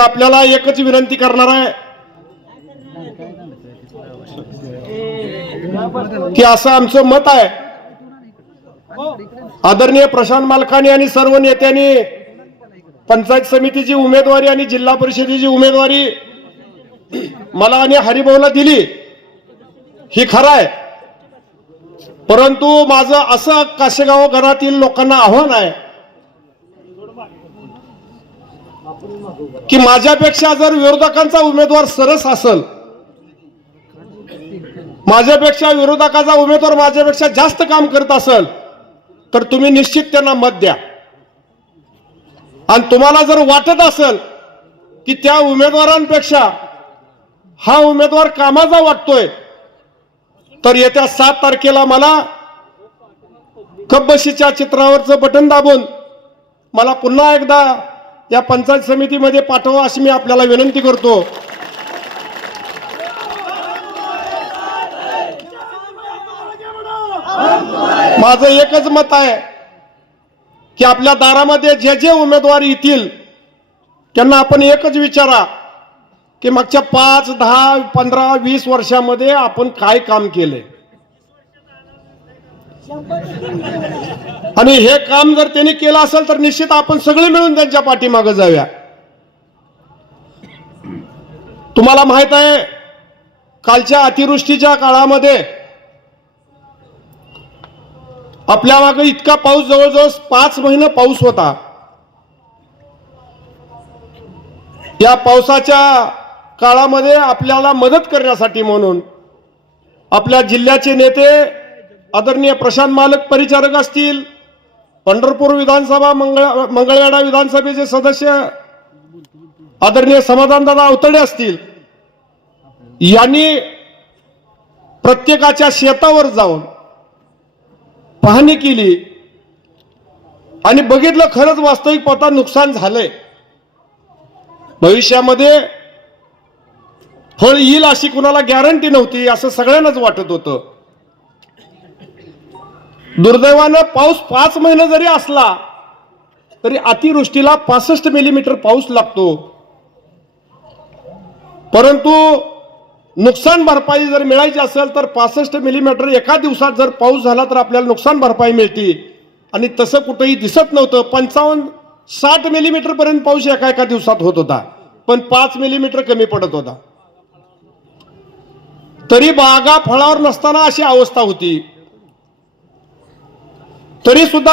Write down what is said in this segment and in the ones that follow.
आपल्याला एकच विनंती करणार आहे की असं आमचं मत आहे, आदरणीय प्रशांत मालकानी आणि सर्व नेत्यांनी पंचायत समितीची उमेदवारी आणि जिल्हा परिषदेची उमेदवारी मला आणि हरिभाऊला दिली, ही खरं आहे. परंतु माझं असं काशेगाव घरातील लोकांना आव्हान आहे की माझ्यापेक्षा जर विरोधकांचा उमेदवार सरस असेल, माझ्यापेक्षा विरोधकाचा उमेदवार माझ्यापेक्षा जास्त काम करत असेल तर तुम्ही निश्चित त्यांना मत द्या. आणि तुम्हाला जर वाटत असेल की त्या उमेदवारांपेक्षा हा उमेदवार कामाचा वाटतोय तर येत्या 7 तारखेला मला कपबशीच्या चित्रावरचं बटन दाबून मला पुन्हा एकदा या पंचायत समितीमध्ये पाठवा अशी मी आपल्याला विनंती करतो. माझं एकच मत आहे की आपल्या दारामध्ये जे जे उमेदवार येतील त्यांना आपण एकच विचारा की मागच्या 5, 10, 15, 20 वर्षामध्ये आपण काय काम केले आणि हे काम जर त्यांनी केलं असेल तर निश्चित आपण सगळे मिळून त्यांच्या पाठीमागे जाऊया. तुम्हाला माहित आहे कालच्या अतिवृष्टीच्या काळामध्ये आपल्या मागे इतका पाऊस, जवळजवळ 5 महिने पाऊस होता. या पावसाच्या काळामध्ये आपल्याला मदत करण्यासाठी म्हणून आपल्या जिल्ह्याचे नेते आदरणीय प्रशांत मालक परिचारक असतील, पंढरपूर विधानसभा मंगळवेढा विधानसभेचे सदस्य आदरणीय समाधानदादा अवतडे असतील, यांनी प्रत्येकाच्या शेतावर जाऊन पाहणी केली आणि बघितलं खरंच वास्तविक पाहता नुकसान झालंय. भविष्यामध्ये फळ येईल अशी कुणाला गॅरंटी नव्हती असं सगळ्यांनाच वाटत होतं. दुर्दैवानं पाऊस 5 महिने जरी असला तरी अतिवृष्टीला 65 मिलीमीटर पाऊस लागतो. परंतु नुकसान भरपाई जर मिळायची असेल तर 65 मिलीमीटर एका दिवसात जर पाऊस झाला तर आपल्याला नुकसान भरपाई मिळते आणि तसं कुठेही दिसत नव्हतं. 55-60 मिलीमीटर पर्यंत पाऊस एका दिवसात होत होता, पण 5 मिलीमीटर कमी पडत होता. तरी बागा फळावर नसताना अशी अवस्था होती. तरी सुद्धा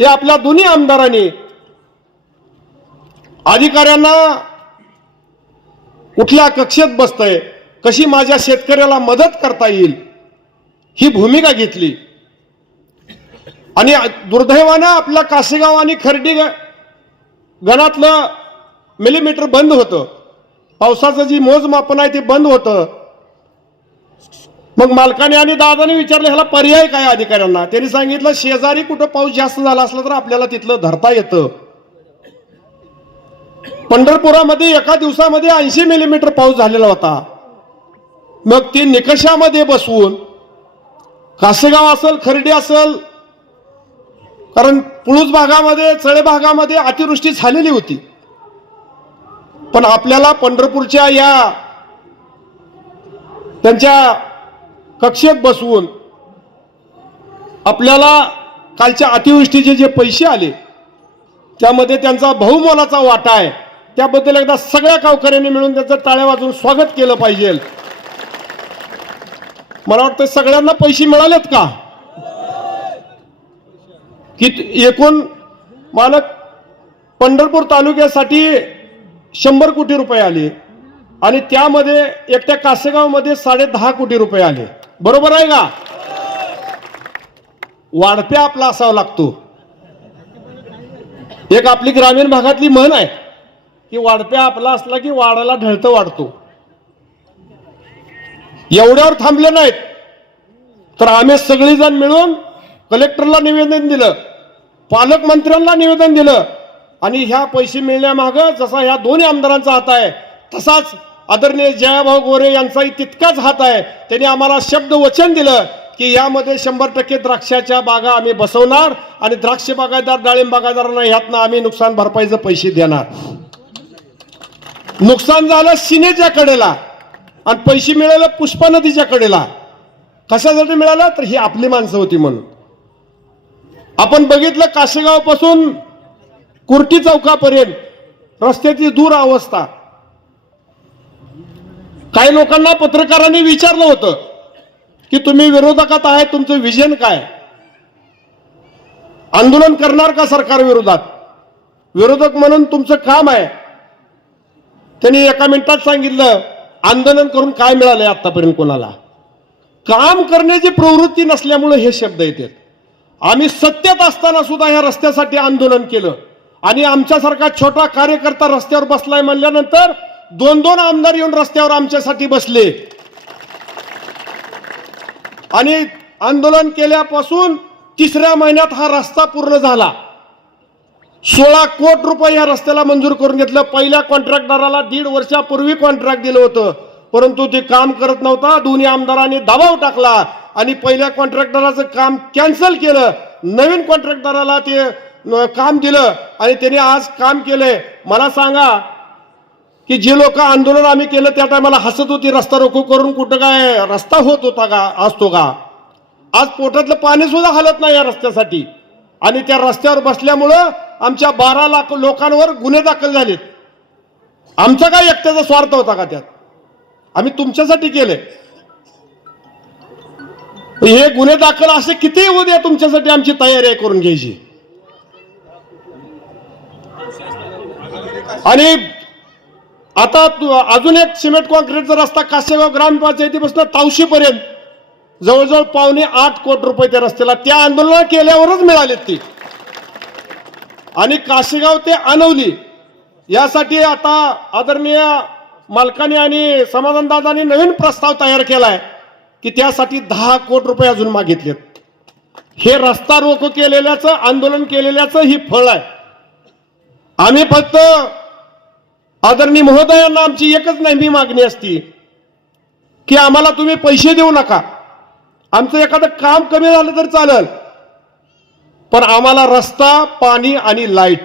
हे आपल्या दोन्ही आमदारांनी अधिकाऱ्यांना कुठल्या कक्षेत बसतंय, कशी माझ्या शेतकऱ्याला मदत करता येईल ही भूमिका घेतली. आणि दुर्दैवानं आपल्या काशेगाव आणि खर्डी गणातलं मिलीमीटर बंद होतं. पावसाचं जी मोजमापन आहे ते बंद होतं. मग मालकाने आणि दादाने विचारलं ह्याला पर्याय काय अधिकाऱ्यांना. त्यांनी सांगितलं शेजारी कुठं पाऊस जास्त झाला असला तर आपल्याला तिथलं धरता येतं. पंढरपुरामध्ये एका दिवसामध्ये 80 मिलीमीटर पाऊस झालेला होता. मग ती निकषामध्ये बसवून काशेगाव असेल, खर्डी असेल, कारण पुळूज भागामध्ये, चळे भागामध्ये अतिवृष्टी झालेली होती, पण आपल्याला पंढरपूरच्या या त्यांच्या कक्षेत बसवून आपल्याला कालच्या अतिवृष्टीचे जे पैसे आले त्यामध्ये त्यांचा बहुमोलाचा वाटा आहे. त्याबद्दल एकदा सगळ्या गावकऱ्यांनी मिळून त्याचं टाळ्या वाजवून स्वागत केलं पाहिजे. मला वाटतं सगळ्यांना पैसे मिळालेत का? की एकूण मालक पंढरपूर तालुक्यासाठी 100 कोटी रुपये आले आणि त्यामध्ये एकट्या काशेगावमध्ये 10.5 कोटी रुपये आले. बरोबर आहे का? वाढप्या आपला असावा लागतो. एक आपली ग्रामीण भागातली म्हण आहे की वाढप्या आपला असला की वाडाला ढळतं वाढतो. एवढ्यावर थांबले नाहीत तर आम्ही सगळेजण मिळून कलेक्टरला निवेदन दिलं, पालकमंत्र्यांना निवेदन दिलं आणि ह्या पैसे मिळण्यामागं जसा ह्या दोन्ही आमदारांचा हात आहे तसाच आदरणीय जयाभाऊ गोरे यांचाही तितकाच हात आहे. त्यांनी आम्हाला शब्द वचन दिलं की यामध्ये 100% द्राक्षाच्या बागा आम्ही बसवणार आणि द्राक्ष बागायतदार, डाळिंब बागायतदारांना ह्यातनं आम्ही नुकसान भरपाईचे पैसे देणार. नुकसान झालं सिनेच्या कडेला आणि पैसे मिळाले पुष्पा नदीच्या कडेला. कशासाठी मिळालं? तर ही आपली माणसं होती म्हणून. आपण बघितलं काशेगाव पासून कुर्टी चौकापर्यंत रस्त्याची दूर अवस्था. काही लोकांना पत्रकारांनी विचारलं होतं की तुम्ही विरोधकात आहे, तुमचं विजन काय, आंदोलन करणार का सरकार विरोधात? विरोधक म्हणून तुमचं काम आहे. त्यांनी एका मिनिटात सांगितलं आंदोलन करून काय मिळालंय आतापर्यंत कोणाला. काम करण्याची प्रवृत्ती नसल्यामुळे हे शब्द येतात. आम्ही सत्तेत असताना सुद्धा ह्या रस्त्यासाठी आंदोलन केलं आणि आमच्यासारखा छोटा कार्यकर्ता रस्त्यावर बसलाय म्हणल्यानंतर 2-2 आमदार येऊन रस्त्यावर आमच्यासाठी बसले आणि आंदोलन केल्यापासून 3ऱ्या महिन्यात हा रस्ता पूर्ण झाला. 16 कोटी रुपये या रस्त्याला मंजूर करून घेतलं. पहिल्या कॉन्ट्रॅक्टराला 1.5 वर्षापूर्वी कॉन्ट्रॅक्ट दिलं होतं, परंतु ते काम करत नव्हता. दोन्ही आमदारांनी दबाव टाकला आणि पहिल्या कॉन्ट्रॅक्टराचं काम कॅन्सल केलं. नवीन कॉन्ट्रॅक्टराला ते काम दिलं आणि त्याने आज काम केलंय. मला सांगा की जे लोक आंदोलन आम्ही केलं त्या टायमाला हसत होती, रस्ता रोको करून कुठं काय रस्ता होत होता का, असतो का? आज पोटातलं पाणी सुद्धा हलत नाही या रस्त्यासाठी आणि त्या रस्त्यावर बसल्यामुळं आमच्या 12 लाख लोकांवर गुन्हे दाखल झालेत. आमचा काय एकट्याचा स्वार्थ होता का त्यात? आम्ही तुमच्यासाठी केले. हे गुन्हे दाखल असे किती होऊ द्या, तुमच्यासाठी आमची तयारी आहे करून घ्यायची. आणि आता अजून एक सिमेंट कॉन्क्रीटचा रस्ता काशेगाव ग्रामपंचायतीपासून तावशीपर्यंत जवळजवळ 7.25 कोटी रुपये त्या रस्त्याला त्या आंदोलन केल्यावरच मिळालेत ती. आणि काशेगाव ते आणवली यासाठी आता आदरणीय मालकाने आणि समाधानदादांनी नवीन प्रस्ताव तयार केलाय की त्यासाठी 10 कोटी रुपये अजून मागितलेत. हे रस्ता रोको केलेल्याचं, आंदोलन केलेल्याचं ही फळ आहे. आम्ही फक्त आदरणीय महोदयांना आमची एकच नेहमी मागणी असती की आम्हाला तुम्ही पैसे देऊ नका, आमचं एखादं काम कमी झालं तर चालेल, पण आम्हाला रस्ता, पाणी आणि लाईट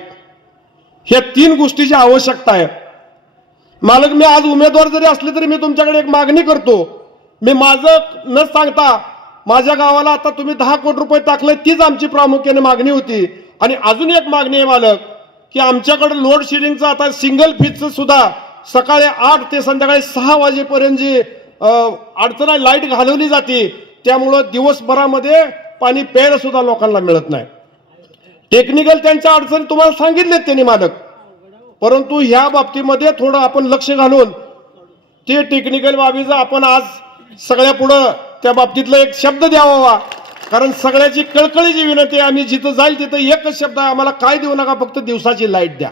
ह्या 3 गोष्टीची आवश्यकता आहे. मालक, मी आज उमेदवार जरी असले तरी मी तुमच्याकडे एक मागणी करतो. मी माझं न सांगता माझ्या गावाला आता तुम्ही 10 कोटी रुपये टाकले, तीच आमची प्रामुख्याने मागणी होती. आणि अजून एक मागणी आहे मालक की आमच्याकडे लोड शेडिंगचं आता सिंगल फेजचं सुद्धा सकाळी 8 ते संध्याकाळी 6 वाजेपर्यंत जी अडचण आहे, लाईट घालवली जाते, त्यामुळं दिवसभरामध्ये पाणी प्यायला सुद्धा लोकांना मिळत नाही. टेक्निकल त्यांच्या अडचणी तुम्हाला सांगितलेत त्यांनी मालक, परंतु ह्या बाबतीमध्ये थोडं आपण लक्ष घालून ते टेक्निकल बाबीचं आपण आज सगळ्या पुढं त्या बाबतीतला एक शब्द द्यावा. कारण सगळ्याची कळकळीची विनंती, आम्ही जिथं जाईल तिथं एकच शब्द आहे, आम्हाला काय देऊ नका, फक्त दिवसाची लाईट द्या.